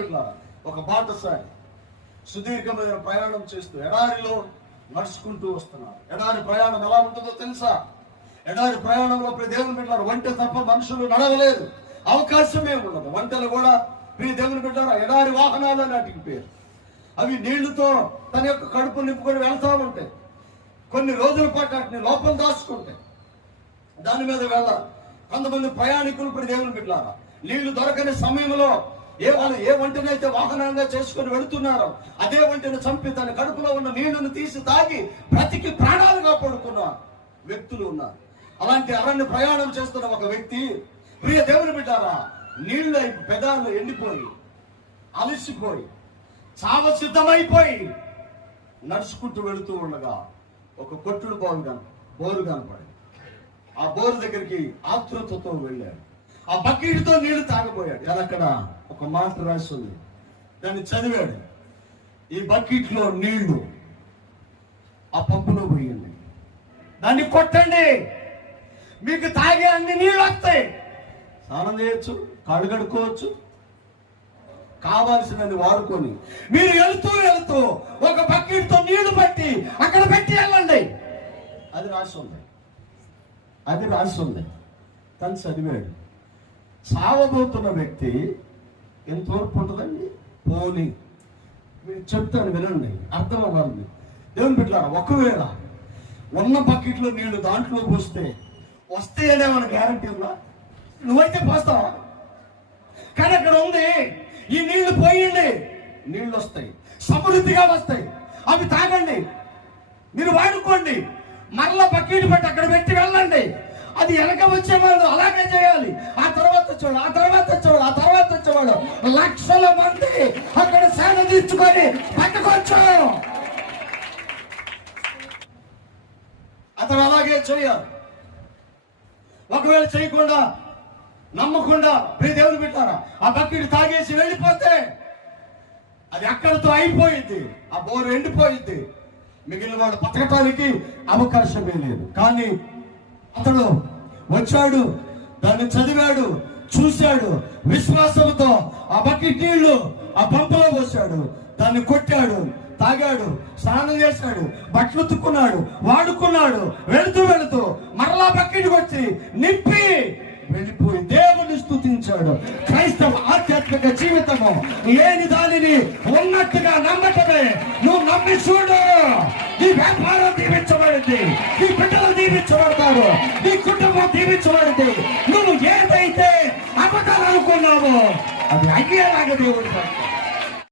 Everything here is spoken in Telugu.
బిడ్డారా ఒక బాటసారి సుదీర్ఘమైన ప్రయాణం చేస్తూ ఎడారిలో నడుచుకుంటూ వస్తున్నారు ఎడారి ప్రయాణం ఎలా ఉంటుందో తెలుసా? ఎడారి ప్రయాణంలో ప్రతి దేవుని బిడ్డారు వంట తప్ప మనుషులు నడవలేదు. అవకాశమే ఉండదు. వంటలు కూడా ప్రియ దేవుని బిడ్డారు ఎడారి వాహనాలు నాటికి పేరు. అవి నీళ్ళతో తన యొక్క కడుపు నింపుకొని వెళ్తా ఉంటాయి. కొన్ని రోజుల పాటు వాటిని లోపల దాచుకుంటాయి. దాని మీద వెళ్ళాలి కొంతమంది ప్రయాణికులు ఇప్పుడు దేవుని బిడ్డారా నీళ్ళు దొరకని సమయంలో ఏ వాళ్ళు ఏ వంటనైతే వాహనంగా చేసుకుని వెళుతున్నారో అదే వంటను చంపి తన కడుపులో ఉన్న నీళ్ళను తీసి తాగి బ్రతికి ప్రాణాలుగా పడుకున్న వ్యక్తులు ఉన్నారు. అలాంటి అరణ్య ప్రయాణం చేస్తున్న ఒక వ్యక్తి ప్రియ దేవుని బిడ్డారా నీళ్ళ పెదాలు ఎండిపోయి అలసిపోయి చావ సిద్ధమైపోయి నడుచుకుంటూ వెళుతూ ఉండగా ఒక కొట్టుడు బోరు కన బోరు కనపడింది. ఆ బోరు దగ్గరికి ఆతృతతో వెళ్ళాడు. ఆ బకెట్తో నీళ్ళు తాగబోయాడు. అక్కడ ఒక మాట రాసి ఉంది దాన్ని చదివాడు. ఈ బకెట్లో నీళ్ళు ఆ పంపులో పోయింది. దాన్ని కొట్టండి. మీకు తాగే అన్ని నీళ్ళు వస్తాయి. స్నానం చేయొచ్చు కాళ్ళు కడుక్కోవచ్చు. కావాల్సినది వాడుకొని మీరు వెళ్తూ వెళ్తూ ఒక బకెట్తో నీళ్ళు పట్టి అక్కడ పెట్టి వెళ్ళండి. అది రాసి ఉంది అది రాసి ఉంది తను చదివాడు. చావబోతున్న వ్యక్తి ఎంతవరకు ఉంటుందండి? పోలి మీరు చెప్తాను వినండి అర్థం అవ్వాలి దేవుని బిడ్డారా ఒకవేళ ఉన్న బకెట్లో నీళ్ళు దాంట్లో పోస్తే వస్తే అనే మన గ్యారంటీ ఉందా? నువ్వైతే పోస్తావా? కానీ అక్కడ ఉంది ఈ నీళ్ళు పోయండి. నీళ్ళు వస్తాయి సమృద్ధిగా వస్తాయి. అవి తాగండి. మీరు వాడుకోండి. మరలా బకెట్ పెట్టి అక్కడ పెట్టి వెళ్ళండి. అది వెనక వచ్చేవాడు అలాగే చేయాలి. ఆ తర్వాత వచ్చేవాడు ఆ తర్వాత వచ్చేవాడు ఆ తర్వాత వచ్చేవాడు లక్షల మంది అక్కడ సేన తీర్చుకొని పట్టుకొచ్చు. అతను అలాగే చేయాలి. ఒకవేళ చేయకుండా నమ్మకుండా ప్రియ దేవుని పెట్టారా ఆ బకెట్ తాగేసి వెళ్ళిపోతే అది అక్కడితో అయిపోయింది. ఆ బోరు ఎండిపోయింది. మిగిలిన వాడు బతకటానికి అవకాశమే లేదు. కానీ అతడు వచ్చాడు దాన్ని చదివాడు చూశాడు. విశ్వాసంతో ఆ బకెట్ నీళ్ళు ఆ పంపలో పోసాడు దాన్ని కొట్టాడు తాగాడు స్నానం చేశాడు బట్టలు తుక్కున్నాడు వాడుకున్నాడు. వెళుతూ వెళుతూ మరలా బకెట్కి వచ్చి నింపి వెళ్ళిపోయి దేవుని స్థుతించాడు క్రైస్తవ ఆధ్యాత్మిక జీవితము లేని దానిని ఉన్నట్టుగా నమ్మటమే. నువ్వు నమ్మి చూడు. నీ వ్యాపారం దీవించబడింది. నీ బిడ్డలు దీవించబడతారు. నీ కుటుంబం దీవించబడింది. అది అయ్యేలాగా దేవుడు చేస్తాడు.